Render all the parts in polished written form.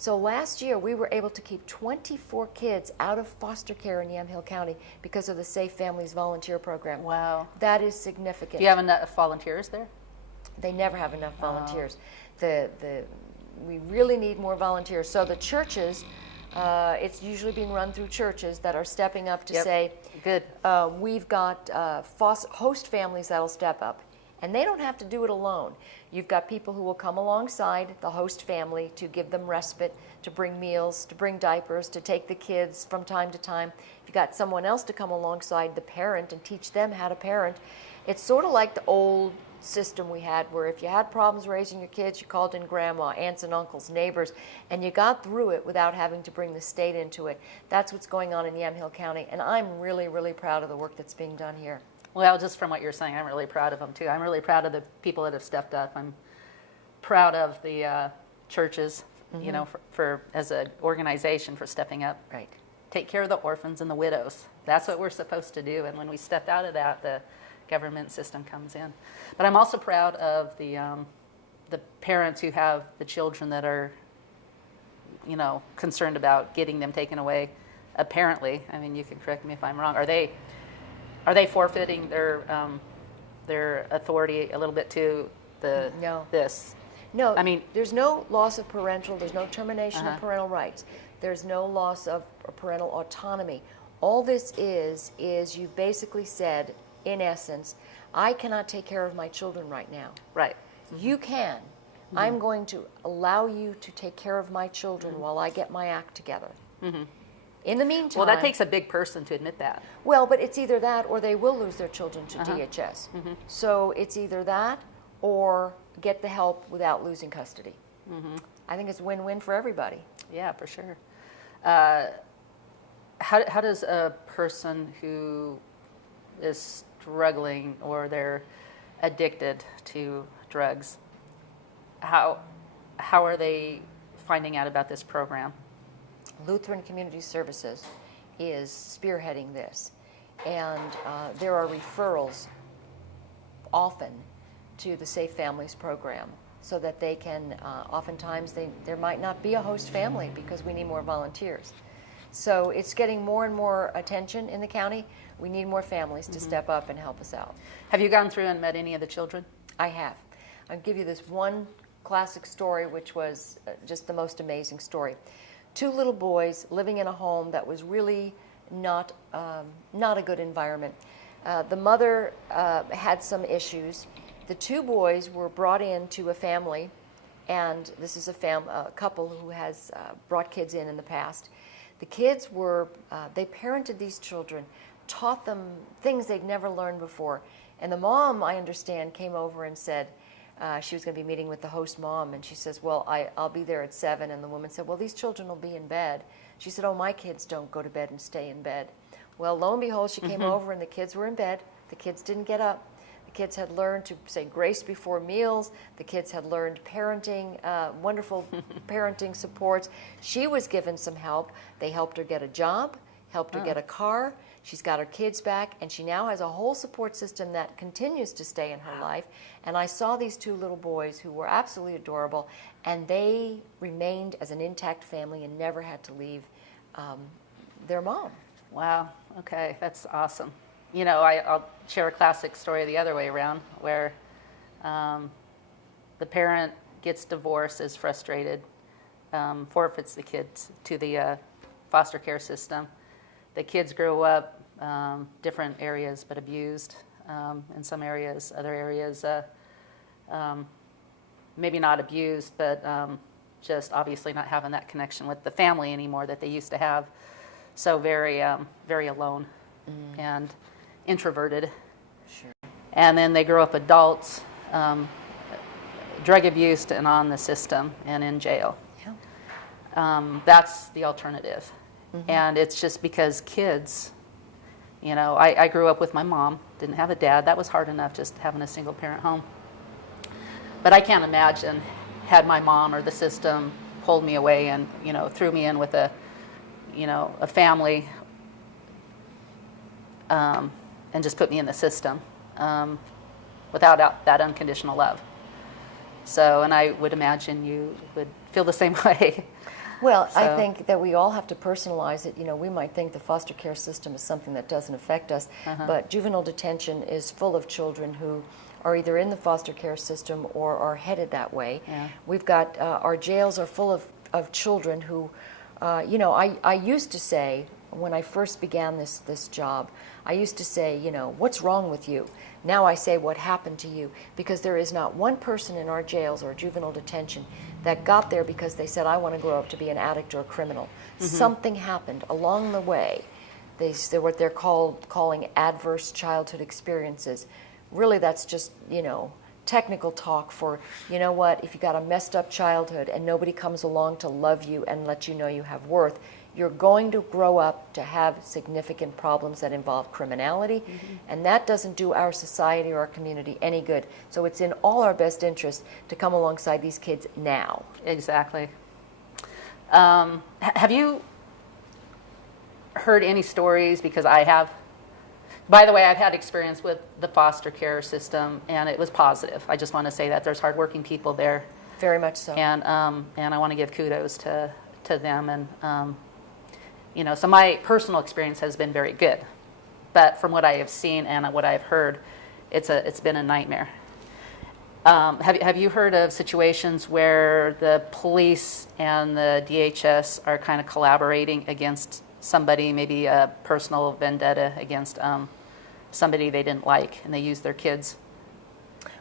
So last year we were able to keep 24 kids out of foster care in Yamhill County because of the Safe Families Volunteer Program. Wow. That is significant. Do you have enough volunteers there? They never have enough volunteers. We really need more volunteers. So the churches, it's usually being run through churches that are stepping up to say, good. We've got host families that'll step up. And they don't have to do it alone. You've got people who will come alongside the host family to give them respite, to bring meals, to bring diapers, to take the kids from time to time. You've got someone else to come alongside the parent and teach them how to parent. It's sort of like the old system we had where if you had problems raising your kids, you called in grandma, aunts and uncles, neighbors, and you got through it without having to bring the state into it. That's what's going on in Yamhill County, and I'm really, really proud of the work that's being done here. Well, just from what you're saying, I'm really proud of them too. I'm really proud of the people that have stepped up. I'm proud of the churches, you know, for as an organization for stepping up. Right. Take care of the orphans and the widows. That's what we're supposed to do. And when we step out of that, the government system comes in. But I'm also proud of the parents who have the children that are, you know, concerned about getting them taken away. Apparently, I mean, you can correct me if I'm wrong. Are they forfeiting their authority a little bit to this? No, I mean, there's no loss of there's no termination of parental rights. There's no loss of parental autonomy. All this is you basically said, in essence, I cannot take care of my children right now. Right. You can. I'm going to allow you to take care of my children while I get my act together. In the meantime... Well, that takes a big person to admit that. Well, but it's either that or they will lose their children to DHS. So it's either that or get the help without losing custody. I think it's win-win for everybody. Yeah, for sure. How does a person who is struggling or they're addicted to drugs, how are they finding out about this program? Lutheran Community Services is spearheading this, and there are referrals often to the Safe Families program so that they can, oftentimes there might not be a host family because we need more volunteers. So it's getting more and more attention in the county. We need more families to step up and help us out. Have you gone through and met any of the children? I have. I'll give you this one classic story which was just the most amazing story. 2 little boys living in a home that was really not a good environment. The mother had some issues. The 2 boys were brought into a family, and this is a couple who has brought kids in the past. The kids were, they parented these children, taught them things they'd never learned before. And the mom, I understand, came over and said, she was going to be meeting with the host mom, and she says, well, I'll be there at 7. And the woman said, well, these children will be in bed. She said, oh, my kids don't go to bed and stay in bed. Well, lo and behold, she came over, and the kids were in bed. The kids didn't get up. The kids had learned to say grace before meals. The kids had learned parenting, wonderful parenting supports. She was given some help. They helped her get a job, helped her get a car. She's got her kids back, and she now has a whole support system that continues to stay in her life. And I saw these 2 little boys who were absolutely adorable, and they remained as an intact family and never had to leave their mom. Wow, okay, that's awesome. You know, I'll share a classic story the other way around where the parent gets divorced, is frustrated, forfeits the kids to the foster care system. The kids grow up different areas, but abused in some areas. Other areas, maybe not abused, but just obviously not having that connection with the family anymore that they used to have. So very, very alone and introverted. Sure. And then they grow up adults, drug abused and on the system and in jail. Yeah. That's the alternative. And it's just because kids, you know, I grew up with my mom, didn't have a dad. That was hard enough just having a single parent home. But I can't imagine had my mom or the system pulled me away and, you know, threw me in with a family and just put me in the system without that unconditional love. So, and I would imagine you would feel the same way. Well, I So- think that we all have to personalize it. You know, we might think the foster care system is something that doesn't affect us, but juvenile detention is full of children who are either in the foster care system or are headed that way. Yeah. We've got, our jails are full of children who, you know, I used to say, when I first began this job, I used to say, you know, what's wrong with you? Now I say, what happened to you? Because there is not one person in our jails or juvenile detention that got there because they said, I want to grow up to be an addict or a criminal. Something happened along the way. They're what they're calling adverse childhood experiences. Really, that's just, you know, technical talk for, you know what, if you got a messed up childhood and nobody comes along to love you and let you know you have worth, you're going to grow up to have significant problems that involve criminality, and that doesn't do our society or our community any good. So it's in all our best interest to come alongside these kids now. Exactly. Have you heard any stories? Because I have. By the way, I've had experience with the foster care system, and it was positive. I just want to say that there's hardworking people there, Very much so. and I want to give kudos to them. And you know, so my personal experience has been very good, but from what I have seen and what I've heard, it's been a nightmare. Have you heard of situations where the police and the DHS are kind of collaborating against somebody, maybe a personal vendetta against somebody they didn't like, and they use their kids,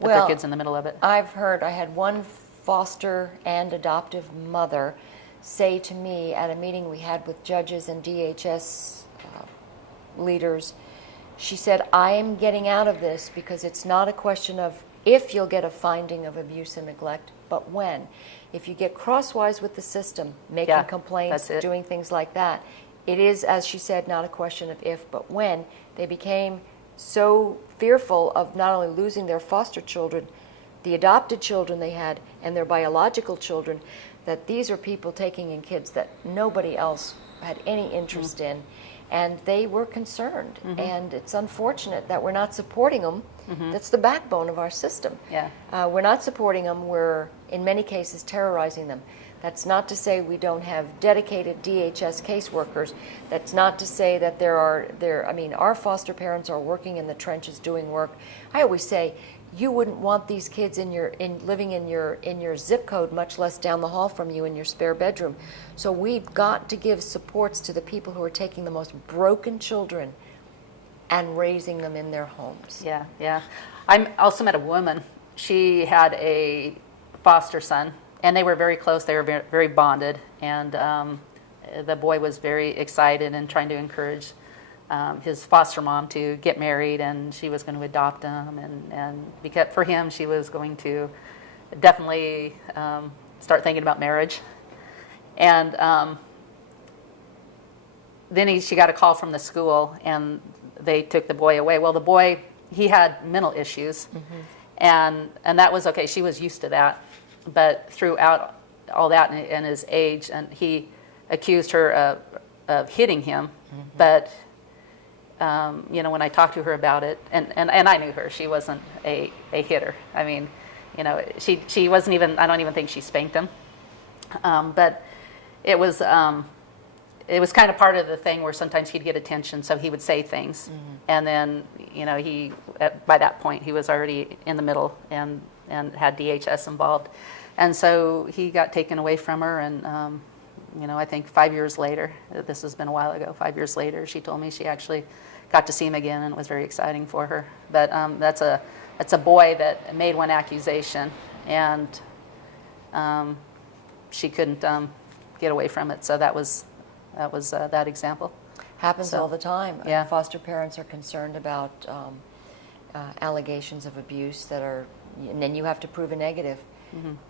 put their kids in the middle of it? I've heard, I had one foster and adoptive mother say to me at a meeting we had with judges and DHS leaders, she said, I'm getting out of this because it's not a question of if you'll get a finding of abuse and neglect, but when. If you get crosswise with the system, making Yeah, complaints, that's it. doing things like that, it is, as she said, not a question of if, but when. They became so fearful of not only losing their foster children, the adopted children they had, and their biological children, that these are people taking in kids that nobody else had any interest in, and they were concerned. And it's unfortunate that we're not supporting them. That's the backbone of our system. Yeah. We're not supporting them. We're, in many cases, terrorizing them. That's not to say we don't have dedicated DHS caseworkers. That's not to say that I mean, our foster parents are working in the trenches doing work. I always say, you wouldn't want these kids living in your zip code, much less down the hall from you in your spare bedroom. So we've got to give supports to the people who are taking the most broken children and raising them in their homes. Yeah, yeah. I also met a woman. She had a foster son, and they were very close. They were very, very bonded, and the boy was very excited and trying to encourage his foster mom to get married, and she was going to adopt him, and because for him, she was going to definitely start thinking about marriage. And then she got a call from the school, and they took the boy away. Well, the boy, he had mental issues, and that was okay. She was used to that, but throughout all that and his age, and he accused her of hitting him, but you know, when I talked to her about it, and I knew her, she wasn't a hitter. I mean, you know, she wasn't even, I don't even think she spanked him. But it was kind of part of the thing where sometimes he'd get attention, so he would say things. And then, you know, by that point, he was already in the middle and had DHS involved. And so he got taken away from her, and you know, I think 5 years later, this has been a while ago, 5 years later, she told me she actually got to see him again, and it was very exciting for her. But that's a boy that made one accusation, and she couldn't get away from it. So that was that example. Happens all the time. Yeah. Foster parents are concerned about allegations of abuse that are, and then you have to prove a negative.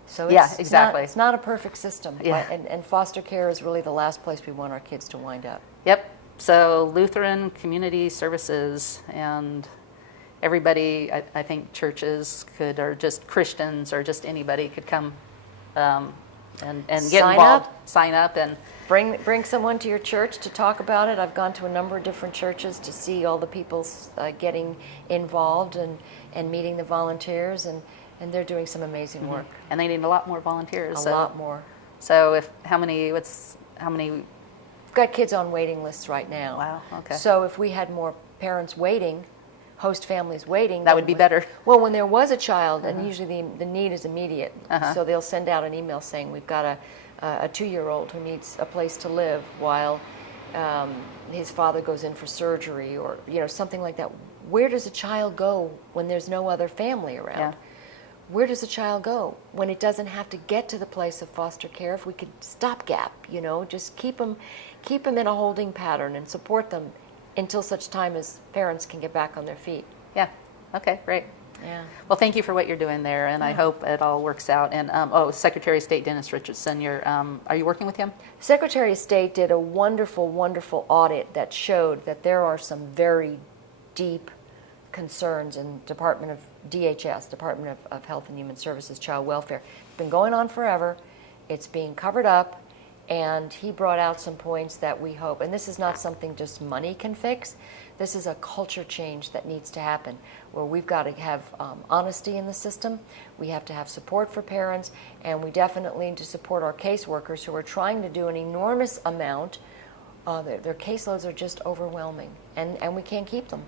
So Yeah, exactly. It's not a perfect system. Yeah. And foster care is really the last place we want our kids to wind up. Yep. So Lutheran Community Services and everybody, I think churches could, or just Christians, or just anybody could come and get Sign involved. up. Sign up and Bring someone to your church to talk about it. I've gone to a number of different churches to see all the people getting involved and meeting the volunteers, and they're doing some amazing work. and they need a lot more volunteers. A so lot more. So how many? We've got kids on waiting lists right now. Wow, okay. So if we had more parents waiting, host families waiting. That would be better. Well, when there was a child, and usually the need is immediate, Uh-huh. so they'll send out an email saying we've got a 2-year-old who needs a place to live while his father goes in for surgery, or something like that. Where does a child go when there's no other family around? Yeah. Where does a child go when it doesn't have to get to the place of foster care? If we could stopgap, just keep them in a holding pattern and support them until such time as parents can get back on their feet. Yeah. Okay, great. Yeah. Well, thank you for what you're doing there, and I hope it all works out. And Secretary of State Dennis Richardson, are you working with him? Secretary of State did a wonderful, wonderful audit that showed that there are some very deep concerns in DHS, Department of Health and Human Services, Child Welfare. It's been going on forever. It's being covered up, and he brought out some points that we hope, and this is not something just money can fix. This is a culture change that needs to happen, where we've got to have honesty in the system. We have to have support for parents, and we definitely need to support our caseworkers who are trying to do an enormous amount. Their caseloads are just overwhelming, and we can't keep them.